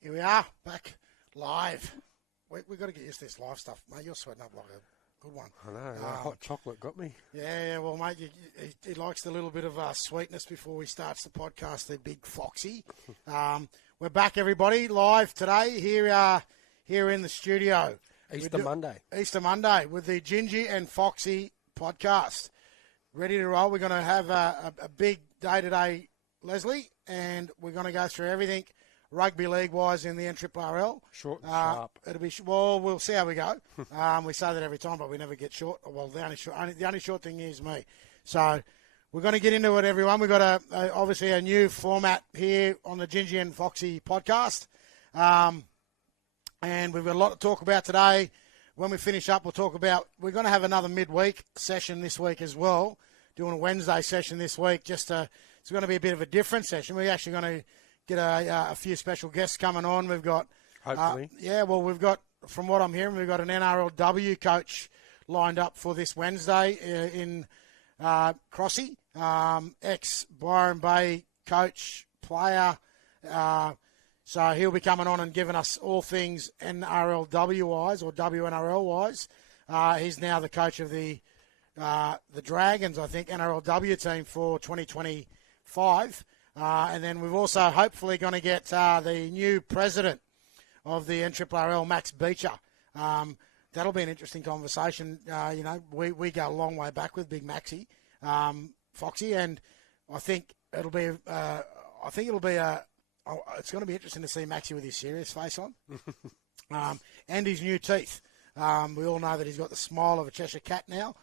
Here we are, back live. We've got to get used to this live stuff, mate. You're sweating up like a good one. I know, hot chocolate got me. Yeah, well, mate, he likes the little bit of sweetness before he starts the podcast, the big Foxy. We're back, everybody, live today here in the studio. Easter Monday with the Gingy and Foxy podcast. Ready to roll. We're going to have a big day today, Leslie, and we're going to go through everything rugby league-wise in the NRRRL. Short and sharp. It'll be well. We'll see how we go. We say that every time, but we never get short. Well, the only short thing is me. So we're going to get into it, everyone. We've got obviously a new format here on the Gingy and Foxy podcast, and we've got a lot to talk about today. When we finish up, we're going to have another midweek session this week as well. Doing a Wednesday session this week. It's going to be a bit of a different session. We're actually going to get a few special guests coming on. We've got, hopefully. we've got, from what I'm hearing, we've got an NRLW coach lined up for this Wednesday in Crossy, ex-Byron Bay coach, player. So he'll be coming on and giving us all things NRLW-wise or WNRL-wise. He's now the coach of the Dragons, I think, NRLW team for 2025. And then we've also hopefully going to get the new president of the NRRRL, Max Beecher. That'll be an interesting conversation. We go a long way back with Big Maxie, Foxy, and I think it'll be it's going to be interesting to see Maxie with his serious face on, and his new teeth. We all know that he's got the smile of a Cheshire cat now.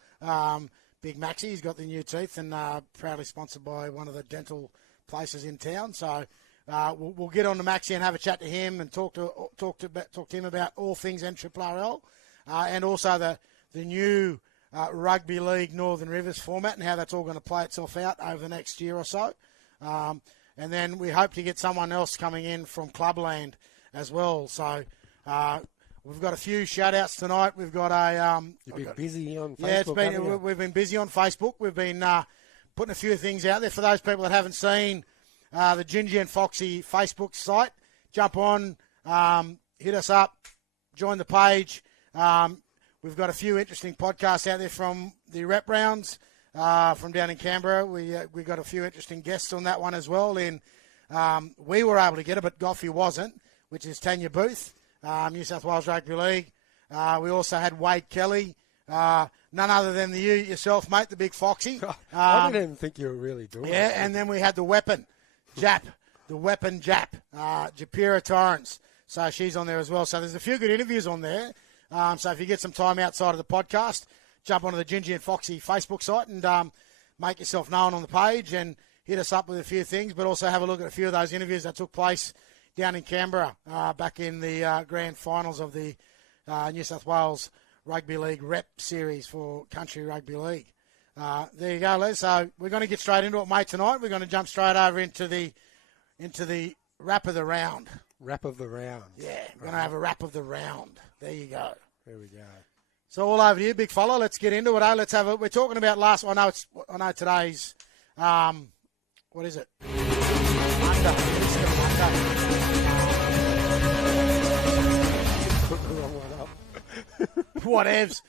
Big Maxie, he's got the new teeth, and proudly sponsored by one of the dental places in town. So we'll get on to Maxie and have a chat to him and talk to him about all things NRRRL, and also the new rugby league Northern Rivers format and how that's all going to play itself out over the next year or so. And then we hope to get someone else coming in from Clubland as well. So we've got a few shout-outs tonight. We've got You've been busy on Facebook, we've been busy on Facebook. We've been putting a few things out there. For those people that haven't seen the Gingy and Foxy Facebook site, jump on, hit us up, join the page. We've got a few interesting podcasts out there from the rep rounds from down in Canberra. We got a few interesting guests on that one as well. We were able to get it, but Goffey wasn't, which is Tanya Booth, New South Wales Rugby League. We also had Wade Kelly, none other than yourself, mate, the big Foxy. I didn't even think you were really doing it. Yeah, and then we had the weapon, Jap, Japira Torrance. So she's on there as well. So there's a few good interviews on there. So if you get some time outside of the podcast, jump onto the Gingy and Foxy Facebook site and make yourself known on the page and hit us up with a few things, but also have a look at a few of those interviews that took place down in Canberra back in the grand finals of the New South Wales Rugby League Rep Series for Country Rugby League. There you go, Les. So we're going to get straight into it, mate, tonight. We're going to jump straight over into the wrap of the round. Wrap of the round. Yeah, we're going to have a wrap of the round. There you go. There we go. So all over to you, big fella. Let's get into it. Let's have it. We're talking about I know today's. What is it? Monday. Put the wrong one up. Whatevs.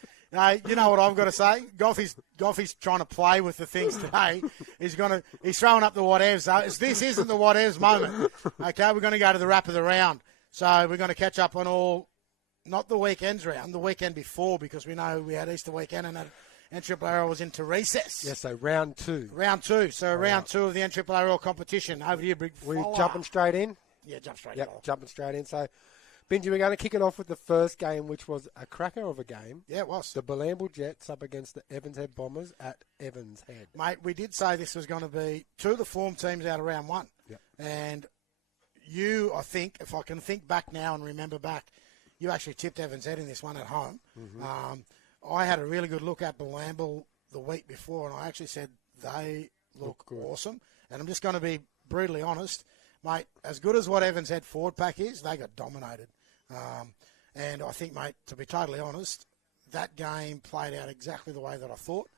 You know what I've got to say? Goffy's trying to play with the things today. He's throwing up the whatevs. This isn't the whatevs moment. Okay, we're going to go to the wrap of the round. So we're going to catch up on all, not the weekend's round, the weekend before, because we know we had Easter weekend and NRRRL was into recess. Yeah, so round two. So round two of the NRRRL competition. Over to you, big fella. We're jumping straight in? Yeah, jump straight in. Yep, jumping straight in. So, Benji, we're going to kick it off with the first game, which was a cracker of a game. Yeah, it was. The Bulamble Jets up against the Evans Head Bombers at Evans Head. Mate, we did say this was going to be two of the form teams out of round one. Yep. And I think, if I can think back now and remember back, you actually tipped Evans Head in this one at home. Mm-hmm. I had a really good look at Bulamble the week before, and I actually said they look awesome. And I'm just going to be brutally honest, mate, as good as what Evans Head forward pack is, they got dominated. And I think, mate, to be totally honest, that game played out exactly the way that I thought.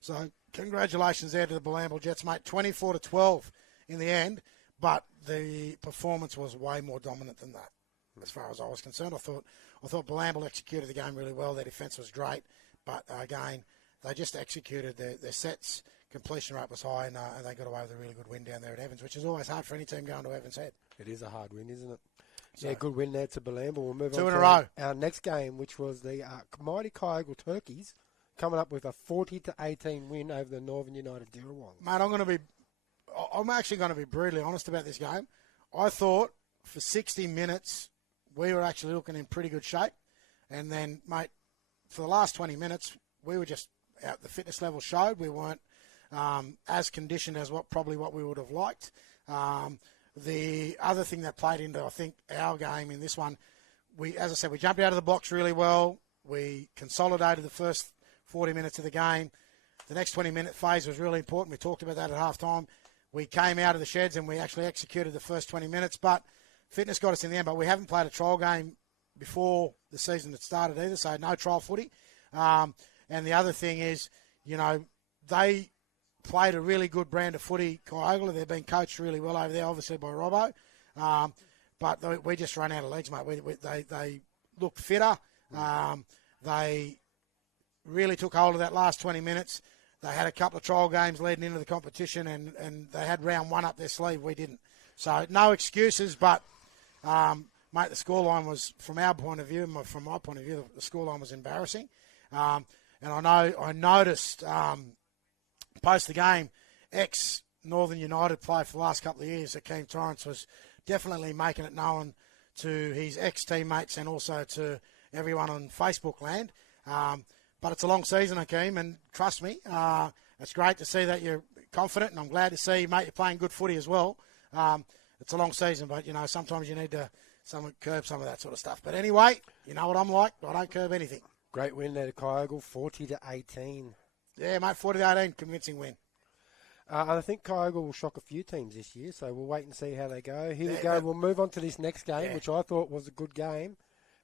So congratulations there to the Bulamble Jets, mate. 24-12 in the end. but the performance was way more dominant than that. As far as I was concerned, I thought Bilamble executed the game really well. Their defence was great, but again, they just executed their sets. Completion rate was high, and they got away with a really good win down there at Evans, which is always hard for any team going to Evans Head. It is a hard win, isn't it? So, yeah, good win there to Bilamble. We'll move on 2 in to a row. Our next game, which was the mighty Kyogle Turkeys, coming up with a 40-18 win over the Northern United Dirrawongs. Mate, I'm actually going to be brutally honest about this game. I thought for 60 minutes we were actually looking in pretty good shape, and then, mate, for the last 20 minutes we were just out. The fitness level showed we weren't as conditioned as what we would have liked. The other thing that played into, I think, our game in this one, as I said, we jumped out of the box really well. We consolidated the first 40 minutes of the game. The next 20-minute phase was really important. We talked about that at halftime. We came out of the sheds and we actually executed the first 20 minutes, but fitness got us in the end. But we haven't played a trial game before the season had started either, so no trial footy. And the other thing is, they played a really good brand of footy, Kyogle. They've been coached really well over there, obviously, by Robbo. But we just ran out of legs, mate. They looked fitter. They really took hold of that last 20 minutes. They had a couple of trial games leading into the competition, and they had round one up their sleeve. We didn't. So no excuses, but, mate, the scoreline was, from our point of view, from my point of view, the scoreline was embarrassing. And I noticed post the game, ex-Northern United player for the last couple of years, Akeem Torrance, was definitely making it known to his ex-teammates and also to everyone on Facebook land. But it's a long season, Akeem, and trust me, it's great to see that you're confident, and I'm glad to see, mate, you're playing good footy as well. It's a long season, but, sometimes you need to curb some of that sort of stuff. But anyway, you know what I'm like. I don't curb anything. Great win there to Kyogle, 40-18. Yeah, mate, 40-18, convincing win. And I think Kyogle will shock a few teams this year, so we'll wait and see how they go. Here we go. We'll move on to this next game, which I thought was a good game.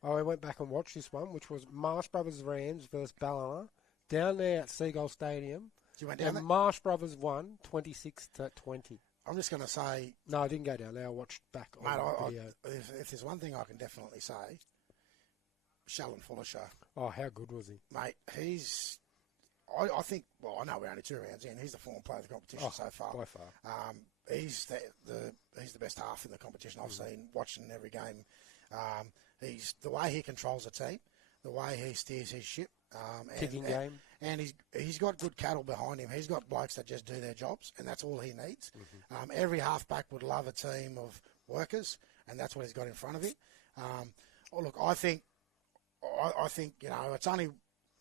I went back and watched this one, which was Marsh Brothers Rams versus Ballina, down there at Seagull Stadium. You went down there? Marsh Brothers won 26-20. I'm just going to say... No, I didn't go down there. I watched back on video. If there's one thing I can definitely say, Shallon Fuller show. Oh, how good was he? Mate, he's... I think, well, I know we're only 2 rounds in. He's the form player of the competition so far. By far. He's the best half in the competition I've seen, watching every game. He's the way he controls a team, the way he steers his ship. Kicking game. And he's got good cattle behind him. He's got blokes that just do their jobs, and that's all he needs. Mm-hmm. Every halfback would love a team of workers, and that's what he's got in front of him. Look, I think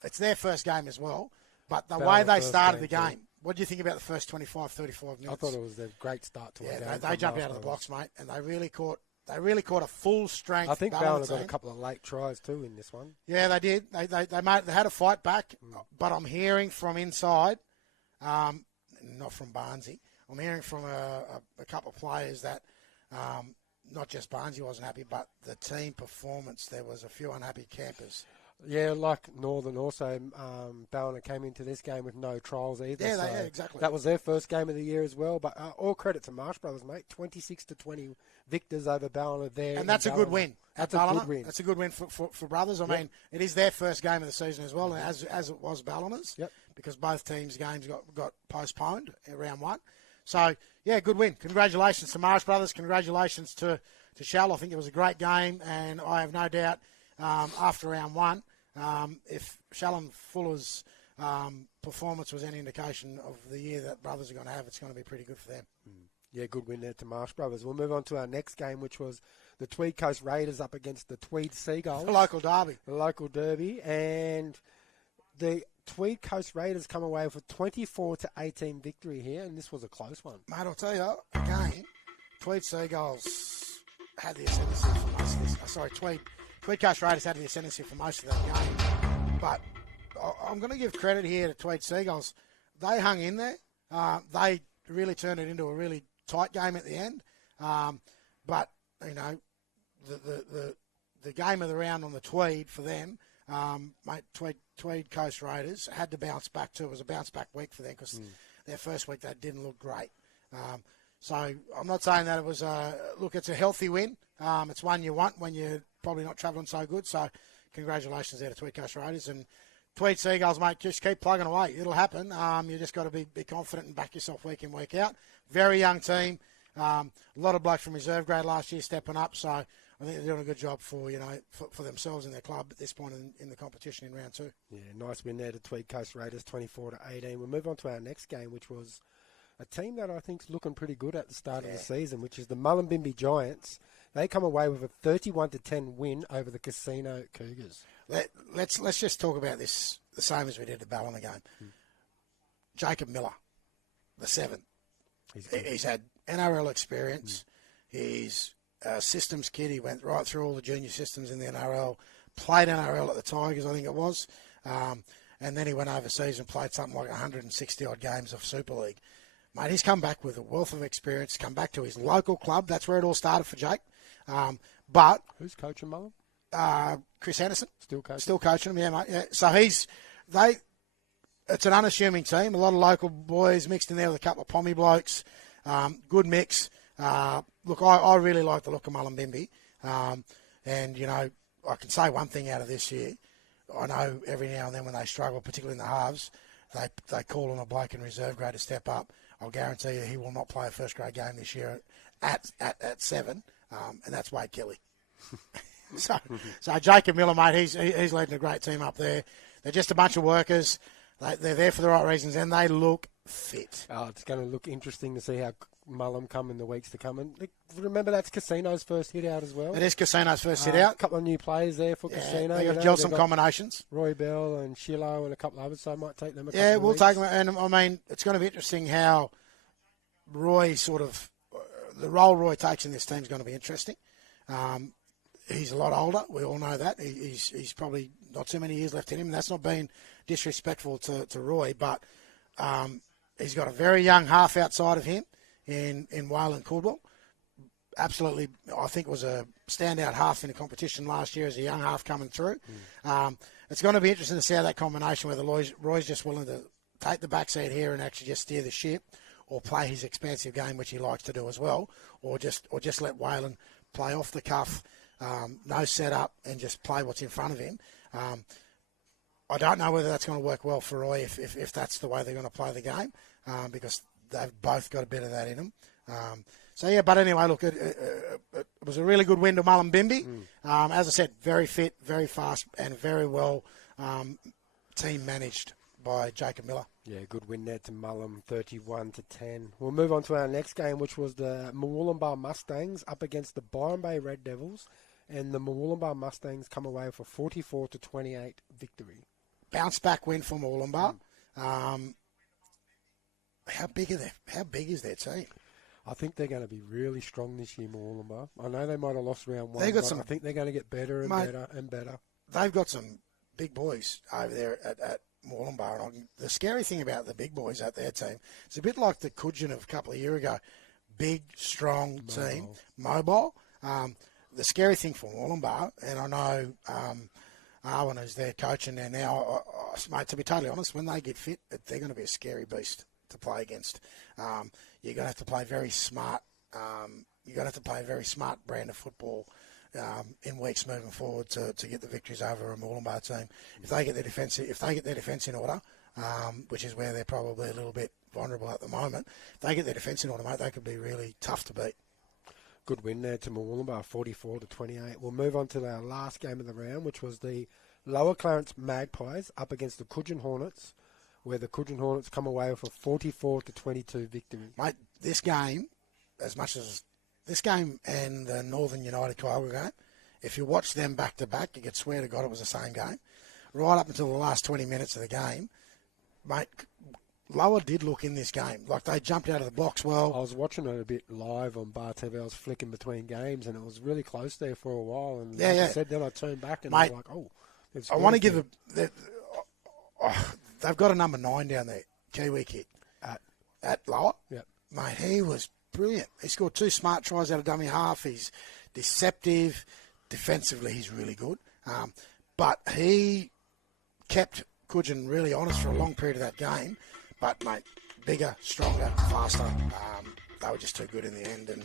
it's their first game as well. But the way they started the game, what do you think about the first 25, 35 minutes? I thought it was a great start to a game. Yeah, they jumped out of the box, mate, and they really caught a full strength. I think Ballina got a couple of late tries too in this one. Yeah, they did. They had a fight back, but I'm hearing from inside, not from Barnesy. I'm hearing from a couple of players that not just Barnesy wasn't happy, but the team performance. There was a few unhappy campers. Yeah, like Northern also, Ballina came into this game with no trials either. Yeah, exactly. That was their first game of the year as well. But all credit to Marsh Brothers, mate. 26-20 victors over Ballina there. And that's a good win. That's a good win. That's a good win for Brothers. I mean, it is their first game of the season as well, as it was Ballina's. Yep. Because both teams' games got postponed in round one. So, yeah, good win. Congratulations to Marsh Brothers. Congratulations to Shell. I think it was a great game, and I have no doubt after round one, if Shallon Fuller's performance was any indication of the year that Brothers are going to have, it's going to be pretty good for them. Yeah, good win there to Marsh Brothers. We'll move on to our next game, which was the Tweed Coast Raiders up against the Tweed Seagulls. The local derby. The local derby. And the Tweed Coast Raiders come away with a 24-18 victory here, and this was a close one. Mate, I'll tell you, again, Tweed Seagulls had the ascendancy for most of this. Tweed Coast Raiders had the ascendancy for most of that game. But I'm going to give credit here to Tweed Seagulls. They hung in there. They really turned it into a really tight game at the end. But, you know, the game of the round on the Tweed for them, mate, Tweed Coast Raiders had to bounce back too. It was a bounce back week for them because their first week they didn't look great. So I'm not saying that it was it's a healthy win. It's one you want when you're probably not travelling so good. So congratulations there to Tweed Coast Raiders. And Tweed Seagulls, mate, just keep plugging away. It'll happen. You just got to be confident and back yourself week in, week out. Very young team. A lot of blokes from reserve grade last year stepping up. So I think they're doing a good job for themselves and their club at this point in the competition in round 2. Yeah, nice win there to Tweed Coast Raiders, 24-18. We'll move on to our next game, which was a team that I think is looking pretty good at the start of the season, which is the Mullumbimby Giants. They come away with a 31-10 win over the Casino Cougars. Let's just talk about this the same as we did the Ballina game. Jacob Miller, the 7. He's had NRL experience. He's a systems kid. He went right through all the junior systems in the NRL, played NRL at the Tigers, I think it was, and then he went overseas and played something like 160-odd games of Super League. Mate, he's come back with a wealth of experience, come back to his local club. That's where it all started for Jake. But who's coaching Mullen? Chris Anderson. Still coaching him, yeah, mate. Yeah. So it's an unassuming team. A lot of local boys mixed in there with a couple of Pommy blokes. Good mix. Look, I really like the look of Mullumbimby. And, I can say one thing out of this year. I know every now and then when they struggle, particularly in the halves, they call on a bloke in reserve grade to step up. I'll guarantee you he will not play a first grade game this year at 7, and that's Wade Kelly. So Jacob Miller, mate, he's leading a great team up there. They're just a bunch of workers. They're there for the right reasons, and they look fit. Oh, it's going to look interesting to see how Mullum come in the weeks to come. And remember, that's Casino's first hit out as well. It is Casino's first hit out. A couple of new players there for Casino. They've got some combinations. Roy Bell and Shilo and a couple others, so I might take them a couple Yeah, of we'll weeks. take them. And, I mean, it's going to be interesting how Roy the role Roy takes in this team is going to be interesting. He's a lot older. We all know that. He's probably not too many years left in him. That's not being disrespectful to Roy, but he's got a very young half outside of him in Waylon Caldwell. Absolutely, I think was a standout half in the competition last year as a young half coming through. It's going to be interesting to see how that combination, whether Roy's just willing to take the backseat here and actually just steer the ship, or play his expansive game, which he likes to do as well, or just let Waylon play off the cuff, no setup, and just play what's in front of him. I don't know whether that's going to work well for Roy if that's the way they're going to play the game, because they've both got a bit of that in them. But anyway, look, it was a really good win to Mullumbimby. As I said, very fit, very fast, and very well team managed by Jacob Miller. Yeah, good win there to Mullum, 31-10. We'll move on to our next game, which was the Murwillumbah Mustangs up against the Byron Bay Red Devils, and the Murwillumbah Mustangs come away with a 44-28 victory. Bounce back win for Murwillumbah. How big is their team? I think they're going to be really strong this year, Murwillumbah. I know they might have lost round 1, but I think they're going to get better and better and better. They've got some big boys over there at Murwillumbah. And the scary thing about the big boys at their team, it's a bit like the Coogin of a couple of years ago. Big, strong team, mobile. The scary thing for Murwillumbah, and I know Arwen, who's their coaching there now, mate, to be totally honest, when they get fit, they're going to be a scary beast to play against. You're going to have to play very smart. You're going to have to play a very smart brand of football in weeks moving forward to get the victories over a Murwillumbah team. If they get their defence in order, which is where they're probably a little bit vulnerable at the moment, if they get their defence in order, mate, they could be really tough to beat. Good win there to Murwillumbah, 44-28. We'll move on to our last game of the round, which was the Lower Clarence Magpies up against the Coogin Hornets, where the Coogin Hornets come away with a 44-22 victory. Mate, this game, as much as this game and the Northern United Kyoga game, if you watch them back-to-back, you could swear to God it was the same game. Right up until the last 20 minutes of the game, mate, Lower did look in this game. Like, they jumped out of the blocks well. I was watching it a bit live on Bar TV. I was flicking between games, and it was really close there for a while. And I said, then I turned back, and I was like, oh. I want to give they've got a number 9 down there, Kiwi kid. At Lower. Yep. Mate, he was brilliant. He scored 2 smart tries out of dummy half. He's deceptive. Defensively, he's really good. But he kept Coogin really honest for a long period of that game. But, mate, bigger, stronger, faster. they were just too good in the end and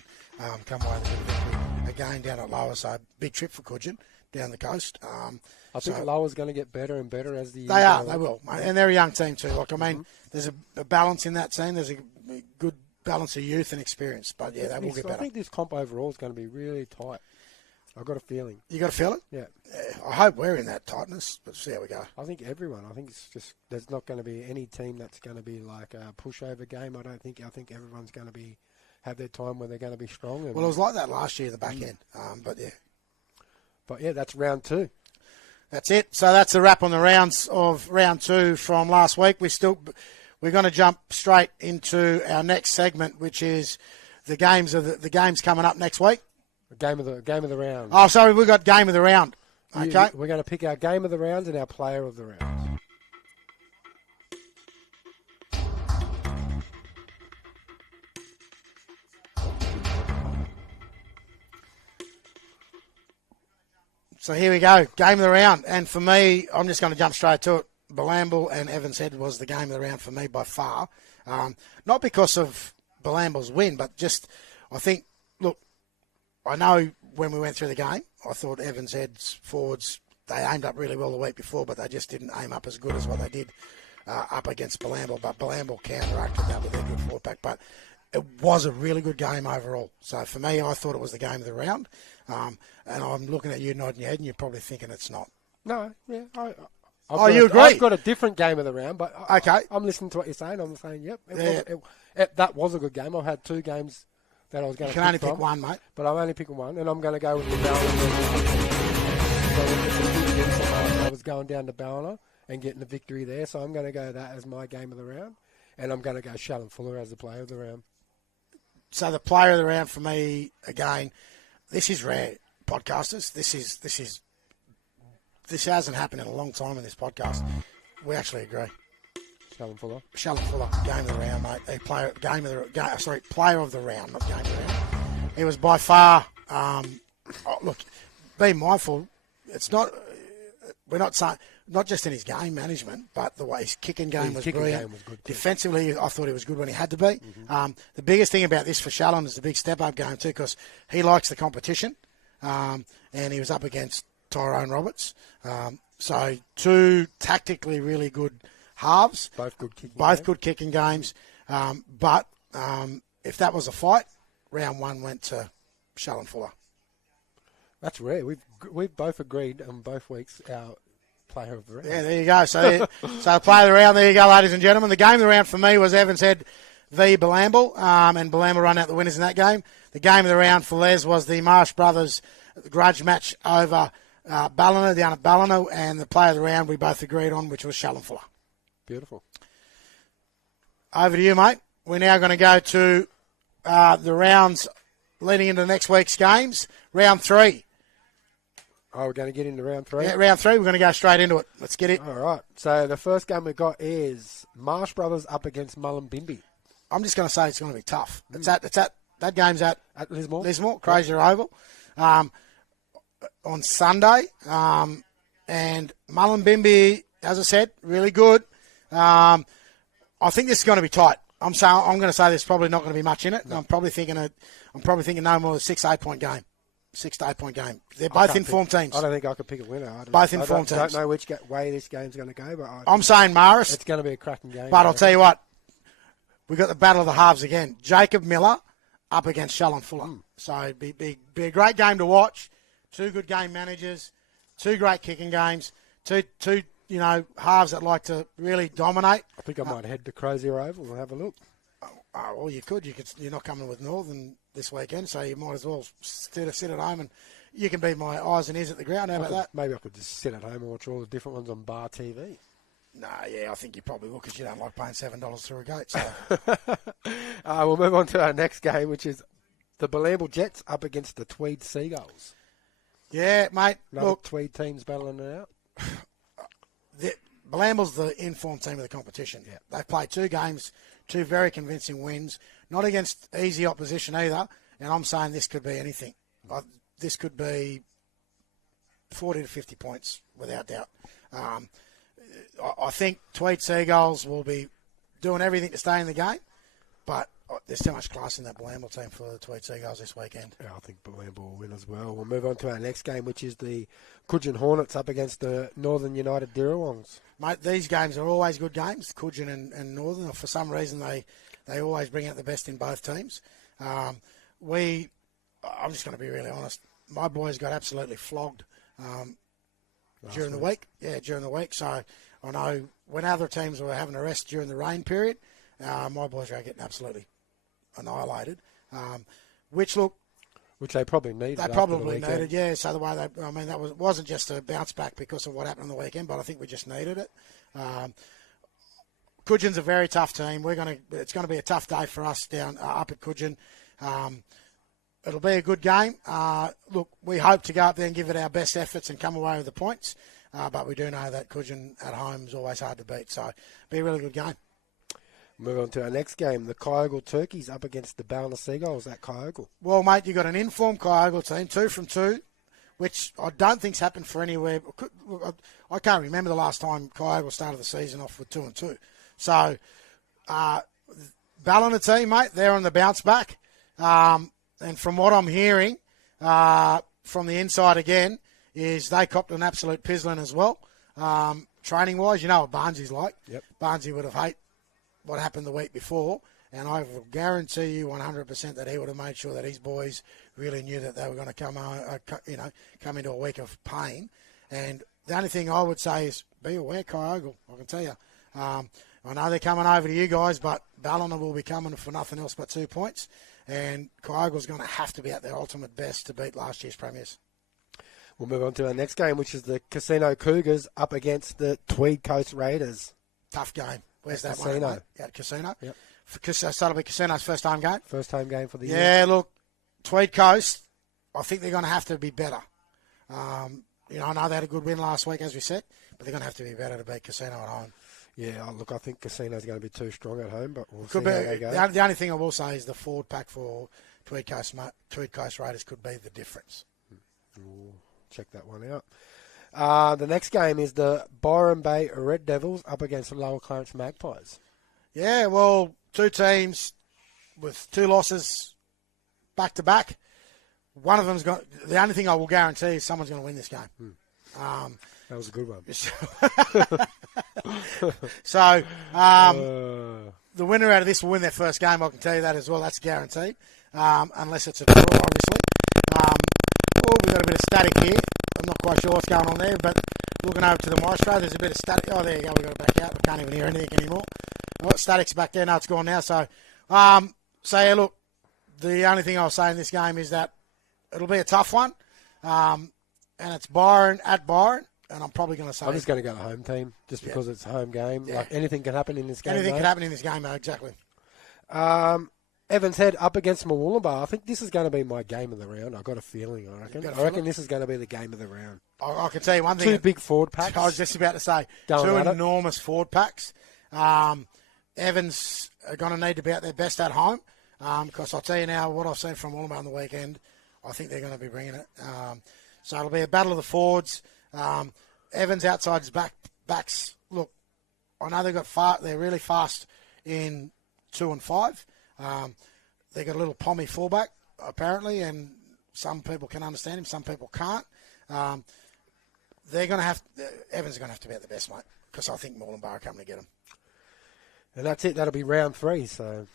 come away with a victory again down at Lower. So big trip for Coogin down the coast. I think Lower's going to get better and better as the year they will, mate. And they're a young team too. Like, I mean, there's a balance in that team. There's a good balance of youth and experience. But, yeah, they will get better. I think this comp overall is going to be really tight. I've got a feeling. You got a feeling? Yeah. I hope we're in that tightness, but see how we go. I think everyone. I think it's just there's not going to be any team that's going to be like a pushover game. I think everyone's going to have their time where they're going to be strong. Well, it was like that last year, the back end. But yeah, that's round 2. That's it. So that's the wrap on the rounds of round 2 from last week. We're going to jump straight into our next segment, which is the games coming up next week. Game of the round. Oh, sorry, we've got game of the round. Okay. We're going to pick our game of the round and our player of the round. So here we go, game of the round. And for me, I'm just going to jump straight to it. Belamble and Evans Head was the game of the round for me by far. Not because of Belamble's win, but just I think, look, I know when we went through the game, I thought Evans Head's forwards, they aimed up really well the week before, but they just didn't aim up as good as what they did up against Belamble. But Belamble counteracted that with their good forward pack. But it was a really good game overall. So for me, I thought it was the game of the round. And I'm looking at you nodding your head, and you're probably thinking it's not. No, yeah. You agree? I've got a different game of the round, but okay. I'm listening to what you're saying. I'm saying, yep, that was a good game. I've had 2 games that I was going to pick. You can only pick one, mate. But I'm only picking one, and I'm going to go with the Ballina. I was going down to Ballina and getting the victory there, so I'm going to go that as my game of the round, and I'm going to go Shallon Fuller as the player of the round. So the player of the round for me, again, this is rare, podcasters. This hasn't happened in a long time in this podcast. We actually agree. Shallon Fuller, game of the round, mate. Player of the round, not game of the round. He was by far. Look, be mindful. It's not. We're not saying not just in his game management, but the way his kicking game was brilliant. Game was good too. Defensively, I thought he was good when he had to be. Mm-hmm. The biggest thing about this for Shallon is the big step-up game too, because he likes the competition, and he was up against Tyrone Roberts. So 2 tactically really good halves. Both good kicking games. But if that was a fight, round 1 went to Shallon Fuller. That's rare. We've both agreed on both weeks our player of the round. Yeah, there you go. So the player of the round, there you go, ladies and gentlemen. The game of the round for me was Evans Head v Belamble, and Belamble run out the winners in that game. The game of the round for Les was the Marsh Brothers grudge match over Ballina, down at Ballina, and the player of the round we both agreed on, which was Shallon Fuller. Beautiful. Over to you, mate. We're now going to go to the rounds leading into next week's games. Round 3. Oh, we're going to get into round 3? Yeah, round 3. We're going to go straight into it. Let's get it. All right. So the first game we've got is Marsh Brothers up against Mullumbimby. I'm just going to say it's going to be tough. That game's at Lismore. Crozier Oval. On Sunday. And Mullumbimby, as I said, really good. I think this is going to be tight. I'm going to say there's probably not going to be much in it. No. I'm probably thinking no more than 6-8 point game. 6 to 8 point game. They're both informed teams. I don't think I could pick a winner. Both informed teams. I don't know which way this game's going to go, but I'm saying Morris. It's going to be a cracking game. But I'll tell you what, we've got the battle of the halves again. Jacob Miller up against Shallon Fuller. So it'd be a great game to watch. 2 good game managers, 2 great kicking games, two halves that like to really dominate. I think I might head to Crozier Oval and have a look. Well, you could. You're not coming with Northern this weekend, so you might as well sit at home and you can be my eyes and ears at the ground. How about that? Maybe I could just sit at home and watch all the different ones on Bar TV. No, yeah, I think you probably will because you don't like paying $7 through a gate. So. We'll move on to our next game, which is the Belamble Jets up against the Tweed Seagulls. Yeah, mate. Look, Tweed teams battling it out. Belamble's the informed team of the competition. Yeah. They've played 2 games, 2 very convincing wins, not against easy opposition either, and I'm saying this could be anything. This could be 40 to 50 points, without doubt. I think Tweed Seagulls will be doing everything to stay in the game, but there's too much class in that Blamble team for the Tweed Seagulls this weekend. Yeah, I think Blamble will win as well. We'll move on to our next game, which is the Coogin Hornets up against the Northern United Dirrawongs. Mate, these games are always good games, Coogin and Northern. For some reason, they always bring out the best in both teams. I'm just going to be really honest. My boys got absolutely flogged during the week. Yeah, during the week. So I know when other teams were having a rest during the rain period, my boys are getting absolutely annihilated. Which they probably needed. They probably needed, yeah. So the way that wasn't just a bounce back because of what happened on the weekend, but I think we just needed it. Coogins a very tough team. It's going to be a tough day for us down up at Coogin. It'll be a good game. Look, we hope to go up there and give it our best efforts and come away with the points. But we do know that Coogin at home is always hard to beat. So it'll be a really good game. Move on to our next game. The Kyogle Turkeys up against the Ballina Seagulls at Kyogle. Well, mate, you've got an informed Kyogle team, 2 from 2, which I don't think's happened for anywhere. I can't remember the last time Kyogle started the season off with 2 and 2. So, Ballina team, mate, they're on the bounce back. And from what I'm hearing from the inside again, is they copped an absolute pizzling as well. Training-wise, you know what Barnsley's like. Yep. Barnsley would have hated what happened the week before, and I will guarantee you 100% that he would have made sure that his boys really knew that they were going to come into a week of pain. And the only thing I would say is be aware, Kyogle. I can tell you. I know they're coming over to you guys, but Ballina will be coming for nothing else but 2 points. And Kyogle's going to have to be at their ultimate best to beat last year's premiers. We'll move on to our next game, which is the Casino Cougars up against the Tweed Coast Raiders. Tough game. Where's that Casino? one? Yeah, Casino. Yep. So that'll be Casino's first home game. First home game for the year. Yeah, look, Tweed Coast, I think they're going to have to be better. I know they had a good win last week, as we said, but they're going to have to be better to beat Casino at home. Yeah, look, I think Casino's going to be too strong at home, but we'll see how they go. The only thing I will say is the forward pack for Tweed Coast Raiders could be the difference. We'll check that one out. The next game is the Byron Bay Red Devils up against the Lower Clarence Magpies. Yeah, well, 2 teams with 2 losses back-to-back. One of them's got... The only thing I will guarantee is someone's going to win this game. That was a good one. So, the winner out of this will win their first game. I can tell you that as well. That's guaranteed. Unless it's a draw, obviously. We've got a bit of static here. I'm not quite sure what's going on there, but looking over to the Maestro, there's a bit of static. Oh, there you go. We've got it back out. I can't even hear anything anymore. Static's back there. No, it's gone now. So, yeah, look, the only thing I'll say in this game is that it'll be a tough one. And it's Byron at Byron. And I'm probably going to say... I'm just going to go the home team, just because it's a home game. Yeah. Like, anything can happen in this game. Anything can happen in this game, exactly. Evans Head up against Mooloolaba. I think this is going to be my game of the round. I've got a feeling, I reckon this is going to be the game of the round. I can tell you one thing. 2 big forward packs. I was just about to say, 2 enormous forward packs. Evans are going to need to be at their best at home, because I'll tell you now, what I've seen from Mooloolaba on the weekend, I think they're going to be bringing it. So it'll be a battle of the forwards. Evans outside his backs. Look, I know they're really fast in 2 and 5. They got a little pommy fullback apparently, and some people can understand him, some people can't. Evans is going to have to be at the best, mate, because I think Moreland are coming to get him. And that's it. That'll be round 3. So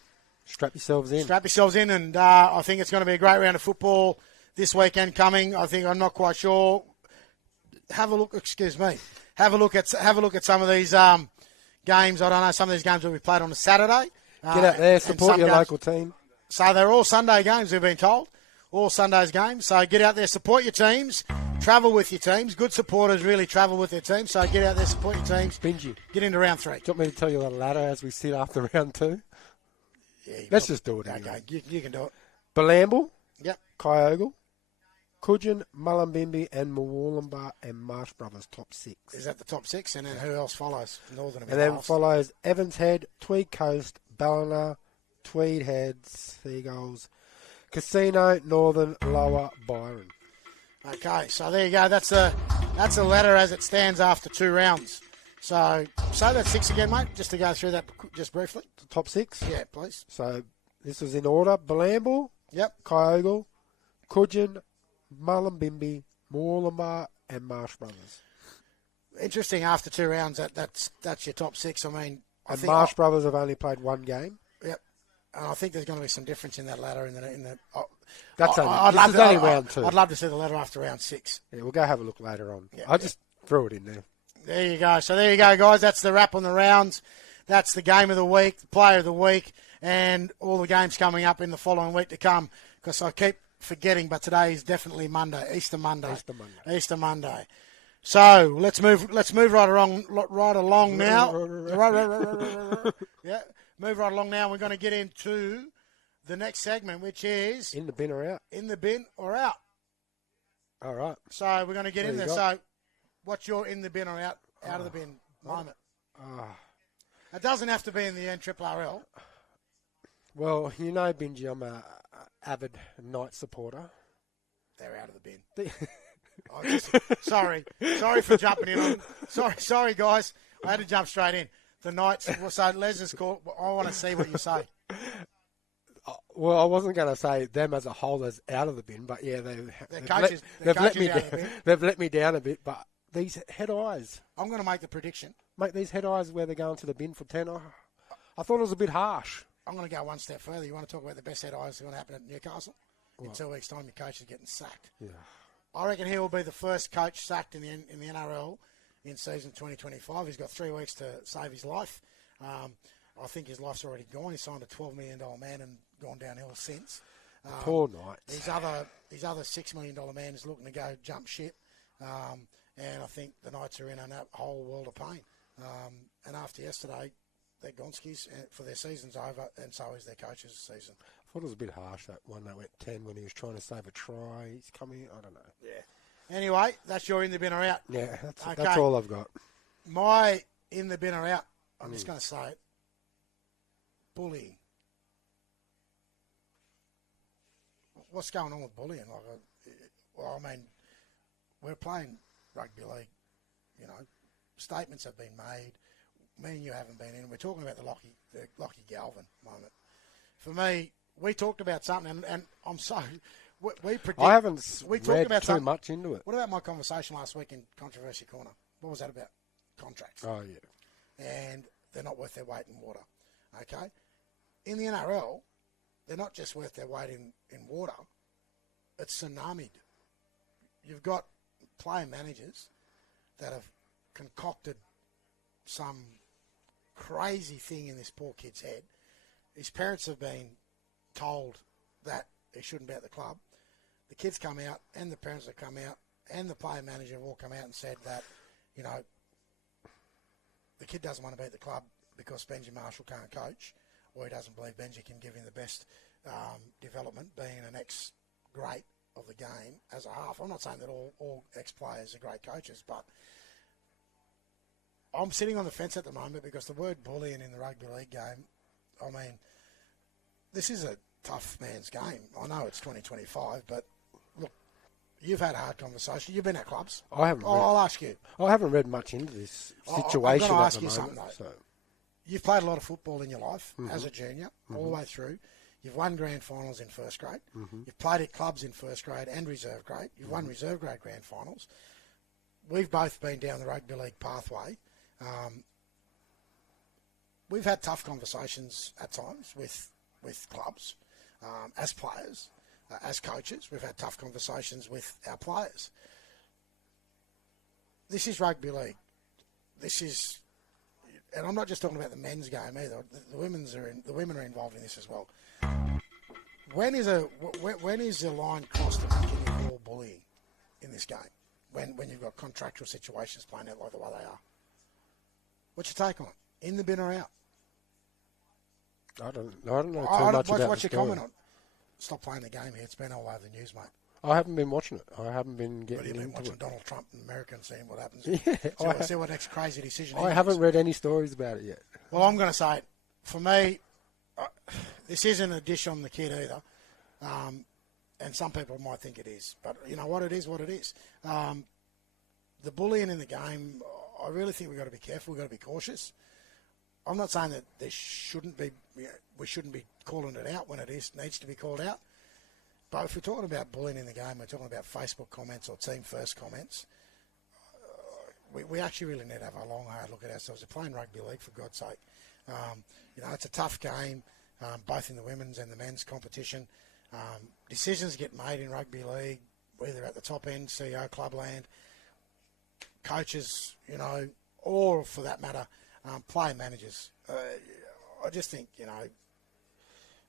strap yourselves in. And I think it's going to be a great round of football this weekend coming. I'm not quite sure. Have a look at some of these games. I don't know, some of these games will be played on a Saturday. Get out there, support your local team. So they're all Sunday games, we've been told. All Sunday's games. So get out there, support your teams, travel with your teams. Good supporters really travel with their teams. So get out there, support your teams. Benji, get into round 3. Do you want me to tell you a ladder as we sit after round 2? Yeah, let's just do it. Okay, you can do it. Balamble. Yep. Kyogle. Coogin, Mullumbimby and Mooloolaba and Marsh Brothers top 6. Is that the top 6? And then who else follows? Northern and then follows Evans Head, Tweed Coast, Ballina, Tweed Heads, Seagulls, Casino, Northern, Lower, Byron. Okay, so there you go. That's a ladder as it stands after 2 rounds. So that's 6 again, mate, just to go through that just briefly. The top 6? Yeah, please. So This was in order. Balamble, Yep. Kyogle, Kudgeon, Mullumbimby, Moorlamar, and Marsh Brothers. Interesting. After 2 rounds, that's your top 6. I mean, And Marsh Brothers have only played 1 game. Yep. And I think there's going to be some difference in that ladder. That's only round 2. I'd love to see the ladder after round 6. Yeah, we'll go have a look later on. I just threw it in there. There you go. So there you go, guys. That's the wrap on the rounds. That's the game of the week, the player of the week, and all the games coming up in the following week to come. Because I keep forgetting, but today is definitely Monday, Easter Monday. Easter Monday. So let's move right along now. Yeah, move right along now. We're going to get into the next segment, which is in the bin or out. In the bin or out. All right. So we're going to get in there. So, what's your in the bin or out of the bin moment? It doesn't have to be in the NRRRL. Well, you know, Benji, I'm a avid Knights supporter. They're out of the bin. Sorry for jumping in on. Sorry, guys. I had to jump straight in. The Knights. So Les is called. I want to see what you say. Well, I wasn't going to say them as a whole as out of the bin, but yeah, they've let me down a bit. But these head eyes. I'm going to make the prediction. Mate, these head eyes where they're going to the bin for 10. I thought it was a bit harsh. I'm going to go one step further. You want to talk about the best head eyes that are going to happen at Newcastle? In 2 weeks' time, your coach is getting sacked. Yeah. I reckon he will be the first coach sacked in the NRL in season 2025. He's got 3 weeks to save his life. I think his life's already gone. He signed a $12 million man and gone downhill since. Poor Knights. His other $6 million man is looking to go jump ship. And I think the Knights are in a whole world of pain. And after yesterday, they're Gonskis for their season's over, and so is their coach's season. I thought it was a bit harsh, that one that went 10 when he was trying to save a try. He's coming, I don't know. Yeah. Anyway, that's your in the bin or out. Yeah, that's all I've got. My in the bin or out, I'm just going to say it. Bullying. What's going on with bullying? I mean, we're playing rugby league, you know. Statements have been made. Me and you haven't been in. We're talking about the Lockie Galvin moment. For me, we talked about something, and I'm sorry. I haven't read about too much into it. What about my conversation last week in Controversy Corner? What was that about? Contracts. Oh, yeah. And they're not worth their weight in water. Okay? In the NRL, they're not just worth their weight in water. It's tsunamied. You've got player managers that have concocted some crazy thing in this poor kid's head. His parents have been told that he shouldn't be at the club. The kids come out, and the parents have come out, and the player manager have all come out and said that, you know, the kid doesn't want to be at the club because Benji Marshall can't coach, or he doesn't believe Benji can give him the best development, being an ex-great of the game as a half. I'm not saying that all ex-players are great coaches, but I'm sitting on the fence at the moment because the word bullying in the rugby league game, I mean, this is a tough man's game. I know it's 2025, but look, you've had a hard conversation. You've been at clubs. I haven't. I'll ask you. I haven't read much into this situation. I'm going to at ask the you moment, something, though. so. You've played a lot of football in your life as a junior, all the way through. You've won grand finals in first grade. You've played at clubs in first grade and reserve grade. You've won reserve grade grand finals. We've both been down the rugby league pathway. We've had tough conversations at times with clubs, as players, as coaches. We've had tough conversations with our players. This is rugby league. This is, and I'm not just talking about the men's game either. The women are involved in this as well. When is the line crossed to making you call bullying in this game? When you've got contractual situations playing out like the way they are. What's your take on it? In the bin or out? I don't know too much about what's your comment on? Stop playing the game here. It's been all over the news, mate. I haven't been watching it. I haven't been getting into it. You've been watching it. Donald Trump and America and seeing what happens. Yeah, see what next crazy decision I haven't read any stories about it yet. Well, I'm going to say it. For me, this isn't a dish on the kid either. And some people might think it is. But you know what? It is what it is. The bullying in the game, I really think we've got to be careful. We've got to be cautious. I'm not saying that there shouldn't be, we shouldn't be calling it out when it needs to be called out. But if we're talking about bullying in the game, we're talking about Facebook comments or team first comments, we actually really need to have a long, hard look at ourselves. We're playing rugby league, for God's sake. It's a tough game, both in the women's and the men's competition. Decisions get made in rugby league, whether at the top end, CEO, clubland, coaches, or for that matter, player managers. I just think,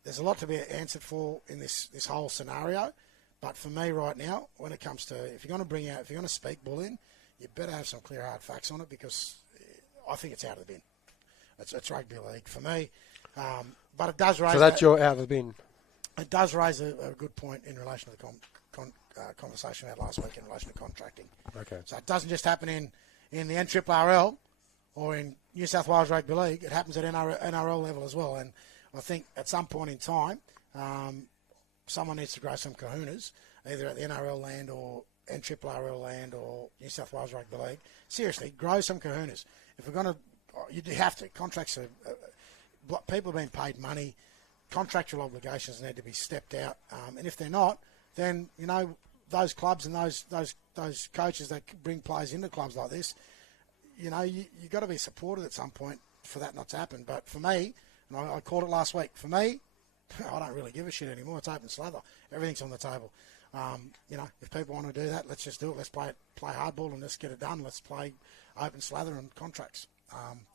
there's a lot to be answered for in this whole scenario. But for me right now, when it comes to, if you're going to speak bullying, you better have some clear, hard facts on it, because I think it's out of the bin. It's rugby league for me. But it does raise... So that's your out of the bin. It does raise a good point in relation to the conversation we had last week in relation to contracting. Okay. So it doesn't just happen in the NRRRL or in New South Wales Rugby League. It happens at NRL level as well. And I think at some point in time, someone needs to grow some kahunas, either at the NRL land or NRRRL land or New South Wales Rugby League. Seriously, grow some kahunas. If we're going to, you have to. Contracts are, people are being paid money. Contractual obligations need to be stepped out. And if they're not, then, those clubs and those coaches that bring players into clubs like this, you've got to be supported at some point for that not to happen. But for me, and I called it last week, for me, I don't really give a shit anymore. It's open slather. Everything's on the table. If people want to do that, let's just do it. Let's play hardball and let's get it done. Let's play open slather and contracts.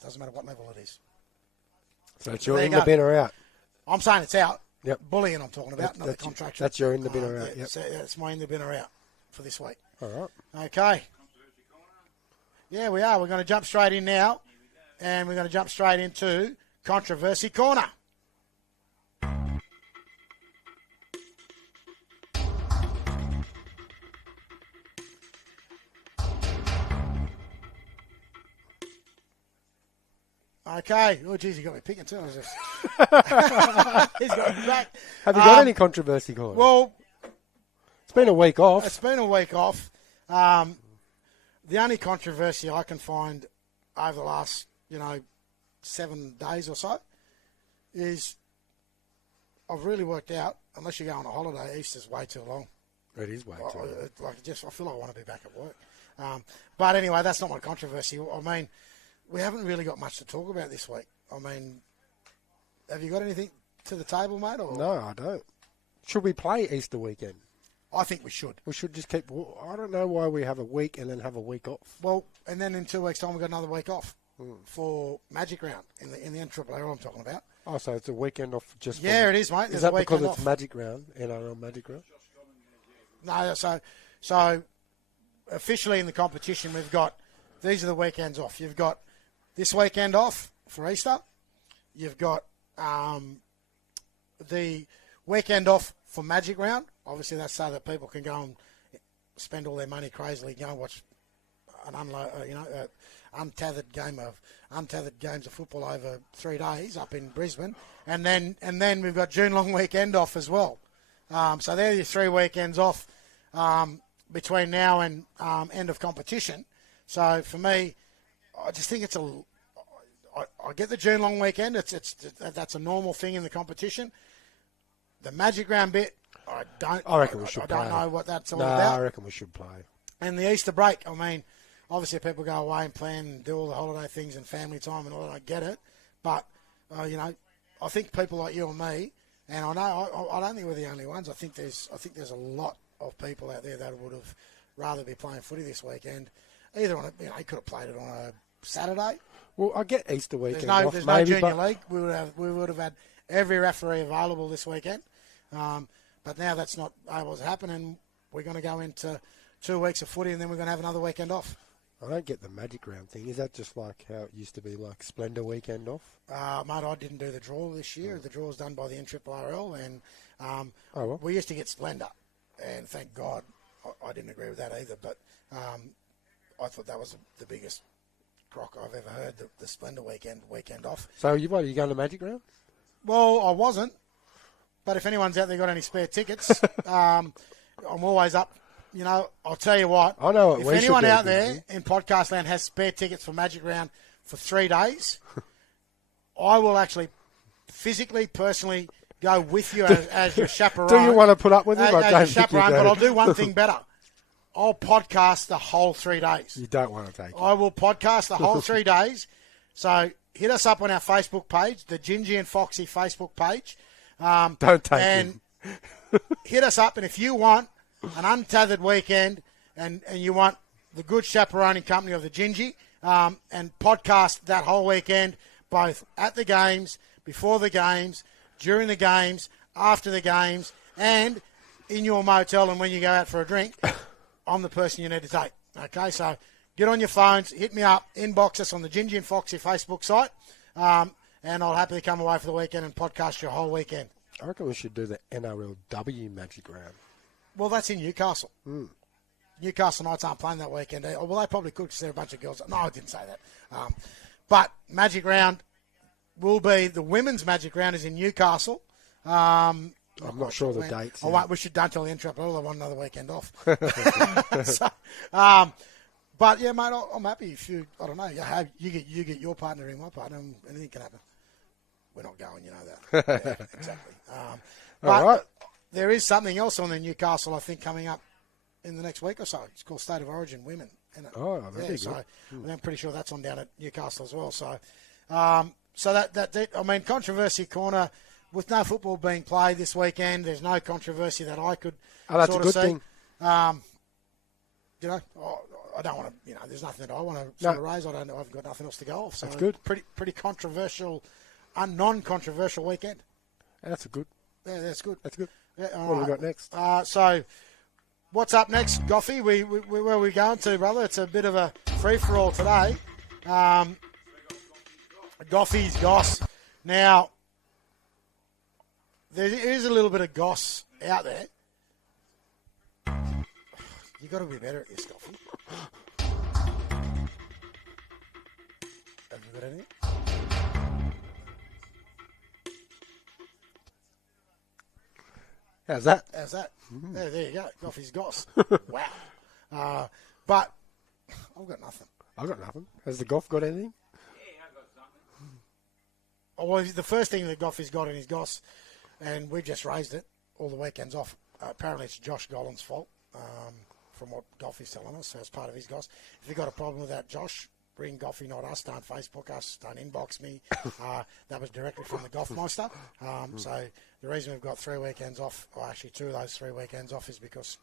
Doesn't matter what level it is. So it's your in the bin or out? I'm saying it's out. Yep. Bullying I'm talking about, not the contractual. That's your in the bin or out. Yep. It's my in the bin or out for this week. All right. Okay. Yeah, we are. We're going to jump straight in now, and we're going to jump straight into Controversy Corner. Okay. Oh, geez, you got me picking too. He's got me back. Have you got any controversy, Colin? Well, it's been a week off. It's been a week off. The only controversy I can find over the last, 7 days or so is I've really worked out, unless you go on a holiday, Easter's way too long. It is way too long. I feel like I want to be back at work. But anyway, that's not my controversy. I mean, we haven't really got much to talk about this week. I mean, have you got anything to the table, mate? Or? No, I don't. Should we play Easter weekend? I think we should. We should just keep... I don't know why we have a week and then have a week off. Well, and then in 2 weeks' time, we've got another week off for Magic Round in the NRRRL I'm talking about. Oh, so it's a weekend off just for... Yeah, it is, mate. Is that because it's Magic Round, NRL Magic Round? No, so officially in the competition, we've got... These are the weekends off. You've got this weekend off for Easter. You've got the weekend off for Magic Round. Obviously, that's so that people can go and spend all their money crazily, go and watch an untethered games of football over 3 days up in Brisbane, and then we've got June long weekend off as well. So there are your 3 weekends off between now and end of competition. So for me, I just think it's I get the June long weekend. That's a normal thing in the competition. The Magic Round bit, I reckon we should I play. don't know what that's all about. I reckon we should play. And the Easter break, I mean, obviously people go away and plan and do all the holiday things and family time and all that. I get it. But, I think people like you and me, and I know I don't think we're the only ones. I think there's a lot of people out there that would have rather be playing footy this weekend. Either on you could have played it on a Saturday. Well, I get Easter weekend off. There's no junior league. We would have had every referee available this weekend. But now that's not able to happen, and we're going to go into 2 weeks of footy, and then we're going to have another weekend off. I don't get the Magic Round thing. Is that just like how it used to be, like Splendor weekend off? Mate, I didn't do the draw this year. The draw was done by the NRRRL, and well. We used to get Splendor, and thank God I didn't agree with that either. But I thought that was the biggest crock I've ever heard, the Splendor weekend off. So are you going to Magic Round? Well, I wasn't. But if anyone's out there got any spare tickets, I'm always up. I'll tell you what. I know. If anyone out there in podcast land has spare tickets for Magic Round for 3 days, I will actually physically, personally go with you as your chaperone. Do you want to put up with him? As your chaperone, but I'll do one thing better. I'll podcast the whole 3 days. You don't want to take it. I will podcast the whole 3 days. So hit us up on our Facebook page, the Gingy and Foxy Facebook page. Don't take and him. Hit us up, and if you want an untethered weekend and you want the good chaperoning company of the Gingy, and podcast that whole weekend, both at the games, before the games, during the games, after the games, and in your motel and when you go out for a drink, I'm the person you need to take. Okay, so get on your phones, hit me up, inbox us on the Gingy and Foxy Facebook site, and I'll happily come away for the weekend and podcast your whole weekend. I reckon we should do the NRLW Magic Round. Well, that's in Newcastle. Newcastle Knights aren't playing that weekend. Well, they probably could because they're a bunch of girls. No, I didn't say that. But Magic Round will be, the women's Magic Round is in Newcastle. I'm not sure the dates. We should don't tell the intro, but I want another weekend off. So, but yeah, mate, I'm happy if you, I don't know, you get your partner in my partner, and anything can happen. We're not going, you know that. Yeah, exactly. But all right. There is something else on the Newcastle, I think, coming up in the next week or so. It's called State of Origin Women. Isn't it? Oh, that'd be so good. I'm pretty sure that's on down at Newcastle as well. So, so that I mean, controversy corner, with no football being played this weekend, there's no controversy that I could that's sort a good of see. thing. You know, I don't want to. You know, there's nothing that I want to sort of raise. I've got nothing else to go off. So that's good. Pretty controversial, non-controversial weekend. That's good. Yeah, that's good. That's good. Yeah, what have we got next? So, what's up next, Goffy? Where are we going to, brother? It's a bit of a free-for-all today. Goffy's Goss. Now, there is a little bit of Goss out there. You've got to be better at this, Goffy. Have you got anything? How's that? There you go. Goffy's Goss. Wow. But I've got nothing. I've got nothing. Has the Goff got anything? Yeah, I've got something. Oh, well, the first thing that Goffy's got in his Goss, and we've just raised it all the weekends off. Apparently, it's Josh Gollan's fault, from what Goffy's telling us. So it's part of his Goss. If you've got a problem with that, Josh, ring Goffy, not us. Don't Facebook us. Don't inbox me. That was directly from the Goffmeister. So the reason we've got 3 weekends off, or actually 2 of those 3 weekends off, is because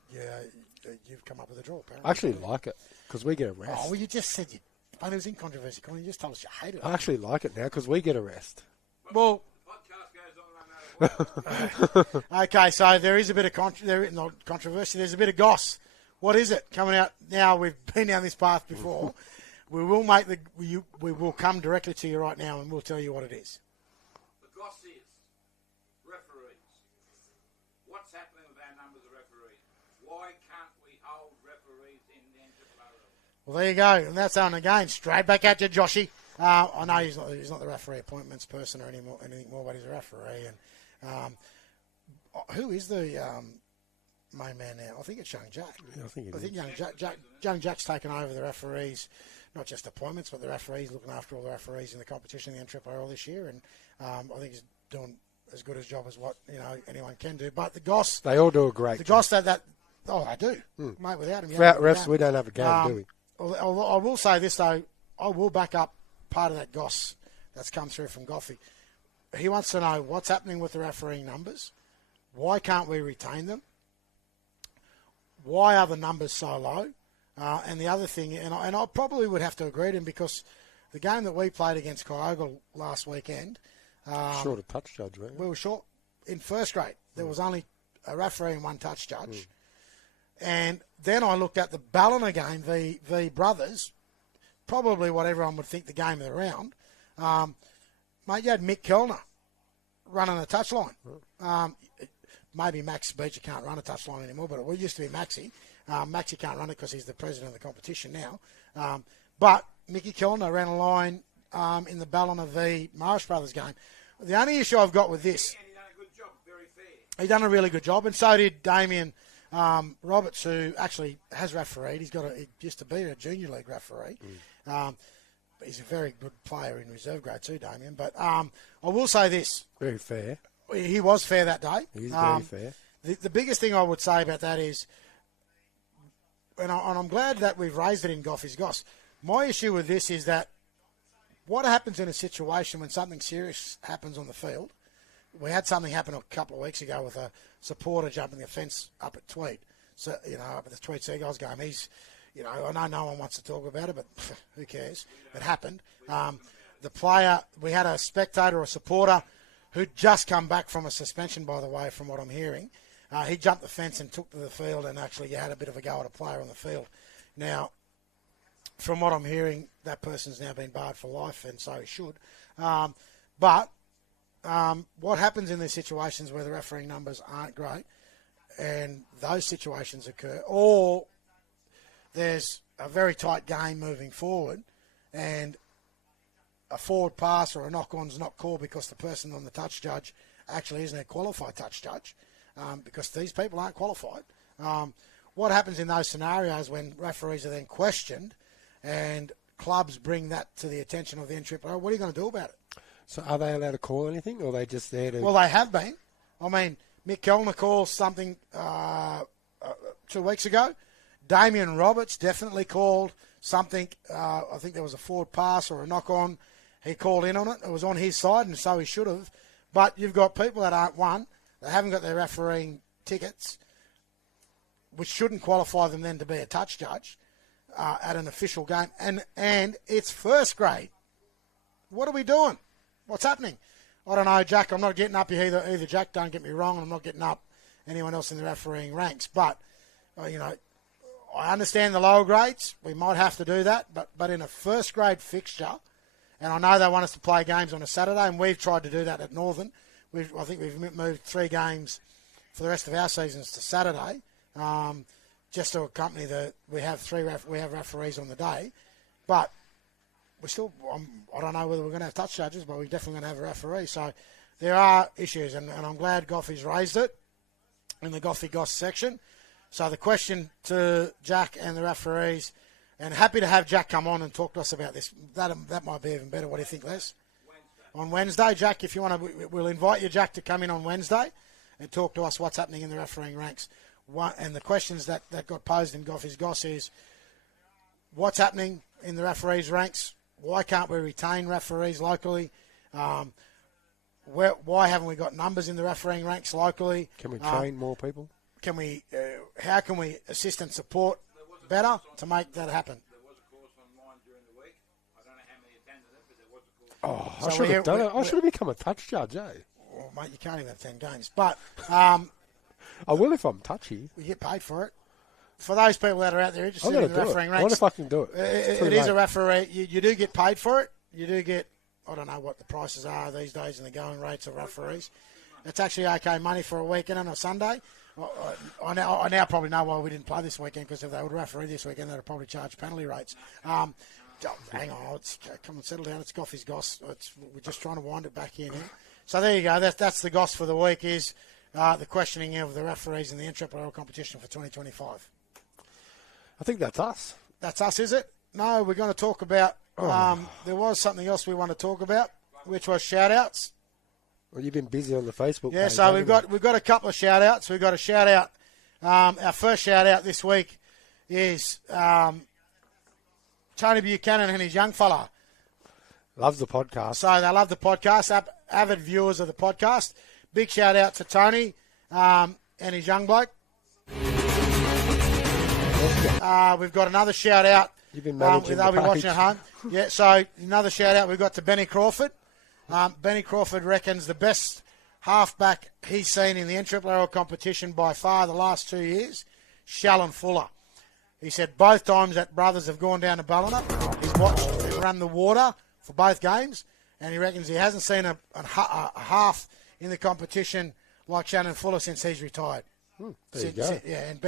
you've come up with a draw, apparently. I actually like it because we get a rest. Oh, well, you just said but it was in controversy, Connie. You just told us you hated it. I actually like it now because we get a rest. Well, The podcast goes on no matter what. okay, so there is a bit of controversy. There's a bit of goss. What is it coming out now? We've been down this path before. We will we will come directly to you right now, and we'll tell you what it is. The goss is referees. What's happening with our numbers of referees? Why can't we hold referees in the NRRRL? Well, there you go, and that's on again. Straight back at you, Joshy. I know he's not the referee appointments person or anything more, but he's a referee. And who is the main man now? I think it's Young Jack. Yeah, I think Young Jack's taken over the referees, not just appointments, but the referees, looking after all the referees in the competition in the NRRRL this year. And I think he's doing as good a job as what anyone can do. But the Goss, they all do a great the job. Goss they do, mate. Without him, Without refs, we don't have a game, do we? I will say this though, I will back up part of that Goss that's come through from Goffy. He wants to know what's happening with the refereeing numbers. Why can't we retain them? Why are the numbers so low? And the other thing, and I probably would have to agree with him, because the game that we played against Kyogle last weekend, short of touch judge, weren't we? We were short in first grade. There was only a referee and one touch judge. And then I looked at the Ballina game, v Brothers, probably what everyone would think the game of the round. Mate, you had Mick Kellner running a touchline. Maybe Max Beecher can't run a touchline anymore, but it used to be Maxie. Maxie can't run it because he's the president of the competition now. But Mickey Kellner ran a line in the Ballina v Marsh Brothers game. The only issue I've got with this... And he done a good job, very fair. He done a really good job, and so did Damien Roberts, who actually has refereed. He used to be a junior league referee. he's a very good player in reserve grade too, Damien. But I will say this. Very fair. He was fair that day. He's very fair. The biggest thing I would say about that is, and I'm glad that we've raised it in Goffy's Goss, my issue with this is that what happens in a situation when something serious happens on the field? We had something happen a couple of weeks ago with a supporter jumping the fence up at Tweed. So, up at the Tweed Seagulls game. He's, I know no one wants to talk about it, but who cares? It happened. The player, we had a spectator or a supporter who'd just come back from a suspension, by the way, from what I'm hearing. He jumped the fence and took to the field and actually had a bit of a go at a player on the field. Now, from what I'm hearing, that person's now been barred for life, and so he should. But what happens in these situations where the refereeing numbers aren't great and those situations occur, or there's a very tight game moving forward and a forward pass or a knock-on's not called because the person on the touch judge actually isn't a qualified touch judge, because these people aren't qualified. What happens in those scenarios when referees are then questioned and clubs bring that to the attention of the NRRRL? What are you going to do about it? So are they allowed to call anything, or are they just there to... Well, they have been. I mean, Mick Kellner called something 2 weeks ago. Damien Roberts definitely called something. I think there was a forward pass or a knock-on. He called in on it. It was on his side, and so he should have. But you've got people that aren't one. They haven't got their refereeing tickets, which shouldn't qualify them then to be a touch judge at an official game. And it's first grade. What are we doing? What's happening? I don't know, Jack. I'm not getting up here either, Jack. Don't get me wrong. I'm not getting up anyone else in the refereeing ranks. But, I understand the lower grades. We might have to do that. But in a first grade fixture, and I know they want us to play games on a Saturday, and we've tried to do that at Northern. I think we've moved 3 games for the rest of our seasons to Saturday, just to accompany we have referees on the day. But we still, I don't know whether we're going to have touch judges, but we're definitely going to have a referee. So there are issues, and I'm glad Goffy's raised it in the Goffy Goss section. So the question to Jack and the referees, and happy to have Jack come on and talk to us about this. That might be even better. What do you think, Les? On Wednesday, Jack, if you want to, we'll invite you, Jack, to come in on Wednesday and talk to us what's happening in the refereeing ranks. And the questions that got posed in Goffy's Goss is, what's happening in the referees' ranks? Why can't we retain referees locally? Why haven't we got numbers in the refereeing ranks locally? Can we train more people? Can we? How can we assist and support better to make that happen? There was a course online during the week. I don't know how many attended it, but there was a course. Oh, I should have done it. I should have become a touch judge, eh? Well, mate, you can't even have 10 games. But I will if I'm touchy. We get paid for it. For those people that are out there interested in the refereeing ranks, what if I can do it? It is a referee. You do get paid for it. You do get, I don't know what the prices are these days and the going rates of referees. It's actually okay money for a weekend and a Sunday. I now probably know why we didn't play this weekend, because if they would referee this weekend, they'd probably charge penalty rates. Hang on, come on, settle down. It's Goffy's Goss. We're just trying to wind it back in here. So there you go. That's the Goss for the week, is the questioning of the referees in the NRRRL competition for 2025. I think that's us. That's us, is it? No, we're going to talk about, there was something else we want to talk about, which was shout-outs. Well, you've been busy on the Facebook page. Yeah, so we've got a couple of shout-outs. We've got a shout-out. Our first shout-out this week is Tony Buchanan and his young fella. Loves the podcast. So they love the podcast, avid viewers of the podcast. Big shout-out to Tony and his young bloke. We've got another shout-out. You've been managing they'll be the watching at home. Yeah, so another shout-out we've got to Benny Crawford. Benny Crawford reckons the best halfback he's seen in the NRRRL competition by far the last 2 years, Shallon Fuller. He said both times that brothers have gone down to Ballina, he's watched him run the water for both games, and he reckons he hasn't seen a half in the competition like Shallon Fuller since he's retired. There you go. Yeah, and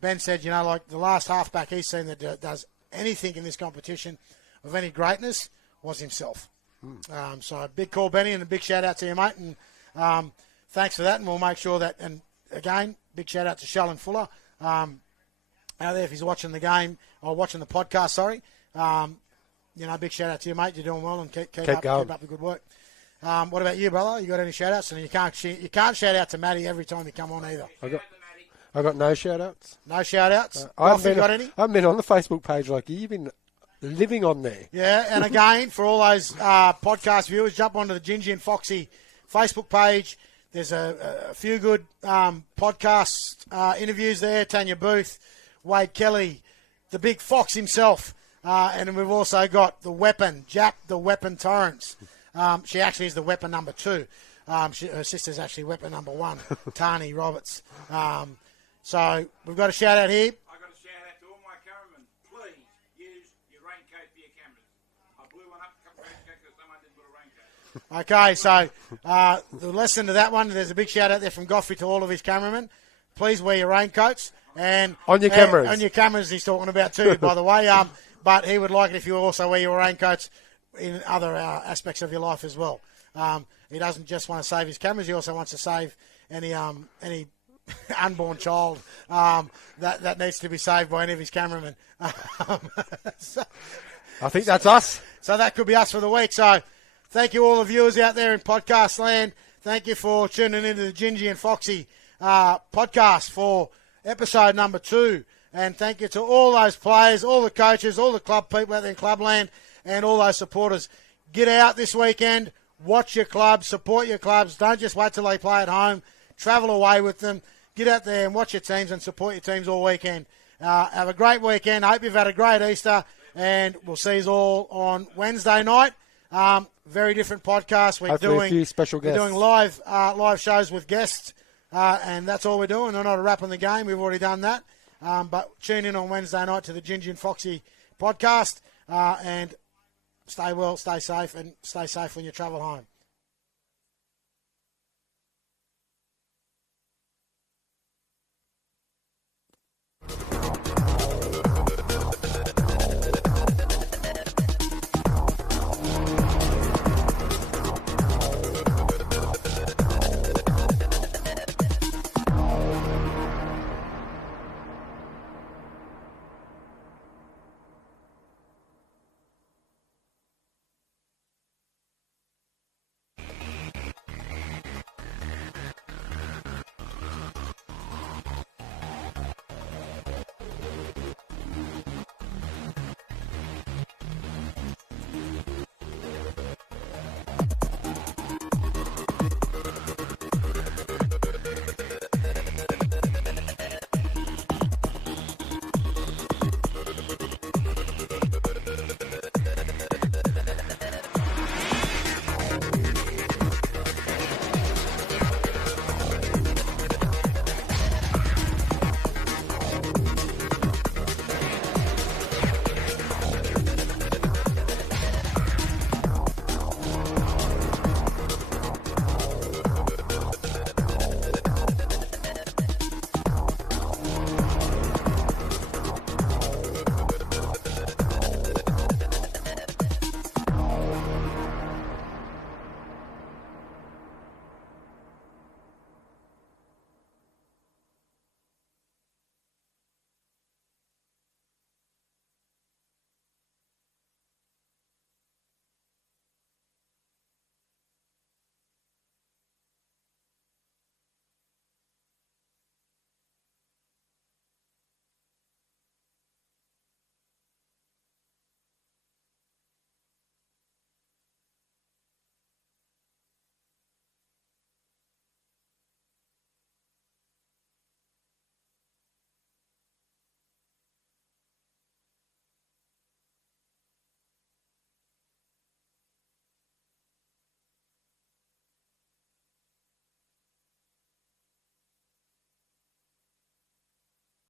Ben said, like the last halfback he's seen that does anything in this competition of any greatness was himself. So a big call, Benny, and a big shout out to you, mate. And thanks for that. And we'll make sure that, and again, big shout out to Shallon Fuller out there if he's watching the game or watching the podcast. Sorry, big shout out to you, mate. You're doing well and keep Keep up going. the good work. What about you, brother? You got any shout outs? And you can't shout out to Matty every time you come on either. I got no shout-outs. No shout outs? I Goffy, got any? I haven't been on the Facebook page like you. You've been living on there. Yeah, and again, for all those podcast viewers, jump onto the Gingy and Foxy Facebook page. There's a few good podcast interviews there. Tanya Booth, Wade Kelly, the big Fox himself. And we've also got the weapon, Jack the Weapon Torrance. She actually is the weapon number 2. Her sister's actually weapon number 1, Tani Roberts. So we've got a shout out here. I've got a shout out to all my cameramen. Please use your raincoat for your cameras. I blew one up a couple of days ago because someone didn't put a raincoat. Okay, so the lesson to that one, there's a big shout out there from Goffey to all of his cameramen. Please wear your raincoats. And on your cameras. On your cameras he's talking about too, by the way. But he would like it if you also wear your raincoats in other aspects of your life as well. He doesn't just want to save his cameras, he also wants to save any unborn child that needs to be saved by any of his cameramen. So, I think that's us. So that could be us for the week. So thank you all the viewers out there in podcast land. Thank you for tuning into the Gingy and Foxy podcast for episode number 2. And thank you to all those players, all the coaches, all the club people out there in Clubland, and all those supporters. Get out this weekend, watch your clubs, support your clubs. Don't just wait till they play at home. Travel away with them. Get out there and watch your teams and support your teams all weekend. Have a great weekend. I hope you've had a great Easter, and we'll see you all on Wednesday night. Very different podcast. We're Hopefully doing a few special guests. We're doing live shows with guests, and that's all we're doing. We're not wrapping the game. We've already done that. But tune in on Wednesday night to the Gingy and Foxy podcast, and stay well, stay safe, and stay safe when you travel home.